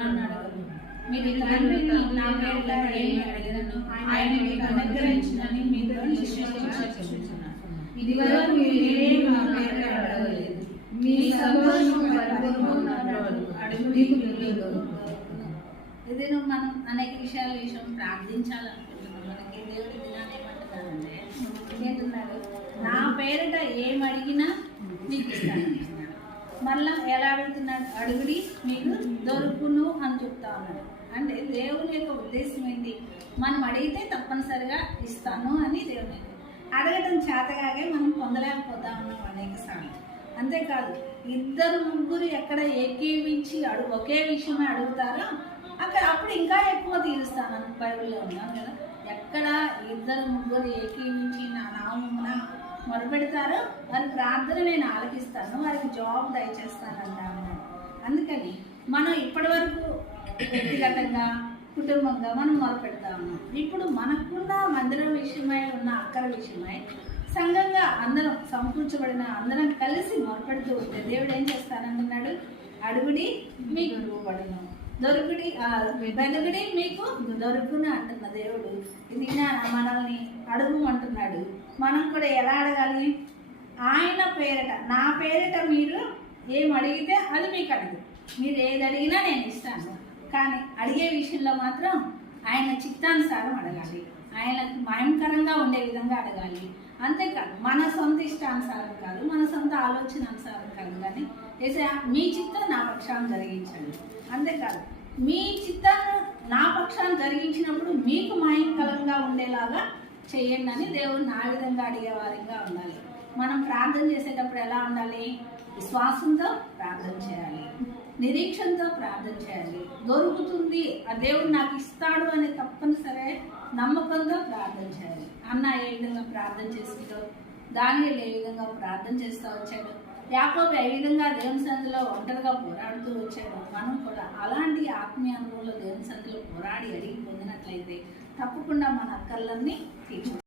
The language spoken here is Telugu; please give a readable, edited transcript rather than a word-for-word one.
నన్ను అడగదు. మీరు తండ్రిని నా పేరిట ఏమి అడిగినను ఆయన మీకు అనుగ్రహించినని మీతో నిశ్చయించుచున్నాను. ఇదివరకు మీరు ఏమి నా పేరిట అడగలేదు. మీ సంతోషం పరిపూర్ణమగునట్లు అడుగుడు. ఇది మనం అనేక విషయాల విషయం ప్రార్థించాలనుకుంటున్నాం. మనకి దేవుడి దినాన్ని ఏమంటున్నాడంటే ఏంటున్నాడు, నా పేరిట ఏం అడిగినా మీకు ఇస్తాను. మళ్ళా ఎలా అడుగుతున్నాడు, అడుగుడి మీకు దొరుకును అని చెప్తా ఉన్నాడు. అంటే దేవుని యొక్క ఉద్దేశం ఏంటి, మనం అడిగితే తప్పనిసరిగా ఇస్తాను అని దేవుని అడగటం చేతగాగే మనం పొందలేకపోతా ఉన్నాం అనేక సార్లు. అంతేకాదు, ఇద్దరు ముగ్గురు ఎక్కడ ఏకీవించి ఒకే విషయమే అడుగుతారో అప్పుడు ఇంకా ఎక్కువ తీరుస్తానని బైబిల్లో ఉన్నాం కదా. ఎక్కడ ఇద్దరు ముగ్గురు ఏకీవించి నా నామమున మొరపెడతారో వారి ప్రార్థన నేను ఆలకిస్తాను, వారికి జాబ్ దయచేస్తానంటాను. అందుకని మనం ఇప్పటి వరకు వ్యక్తిగతంగా కుటుంబంగా మనం మొదలుపెడతా ఉన్నాం. ఇప్పుడు మనకున్న మందిరం విషయమై ఉన్న అక్కర విషయమై సంఘంగా అందరం సమకూర్చబడిన అందరం కలిసి మొదలుపెడుతూ ఉంటే దేవుడు ఏం చేస్తానంటున్నాడు, అడుగుడి మీకు ఇవ్వబడును, దొరుకుడి వెలుగుడి మీకు దొరుకును అంటున్న దేవుడు. ఇది మనల్ని అడుగుమంటున్నాడు. మనం కూడా ఎలా అడగాలి, ఆయన పేరిట నా పేరిట మీరు ఏం అడిగితే అది మీకు అడుగు, మీరు ఏది అడిగినా నేను ఇస్తాను. కానీ అడిగే విషయంలో మాత్రం ఆయన చిత్తానుసారం అడగాలి, ఆయనకు భయంకరంగా ఉండే విధంగా అడగాలి. అంతేకాదు మన సొంత ఇష్టానుసారం కాదు, మన సొంత ఆలోచన అనుసారం కాదు, కానీ మీ చిత్తం నా పక్షాన్ని జరిగించండి. అంతేకాదు మీ చిత్తాన్ని నా పక్షాన్ని జరిగించినప్పుడు మీకు భయంకరంగా ఉండేలాగా చేయండి అని దేవుడిని ఆ విధంగా అడిగే వారిగా ఉండాలి. మనం ప్రార్థన చేసేటప్పుడు ఎలా ఉండాలి, విశ్వాసంతో ప్రార్థన చేయాలి, నిరీక్షణతో ప్రార్థన చేయాలి. దొరుకుతుంది, ఆ దేవుడు నాకు ఇస్తాడు అని తప్పనిసరి నమ్మకంతో ప్రార్థన చేయాలి. అన్న ఏ విధంగా ప్రార్థన చేసుకుంటూ, దానియేలు ఏ విధంగా ప్రార్థన చేస్తూ వచ్చాడు, యాకోబు ఏ విధంగా దేవుని సన్నిధిలో ఒంటరిగా పోరాడుతూ వచ్చాడు, మనం కూడా అలాంటి ఆత్మీయ అనుభవంలో దేవుని సన్నిధిలో పోరాడి అడిగి పొందినట్లయితే తప్పకుండా మన అక్కర్లన్నీ తీర్చు.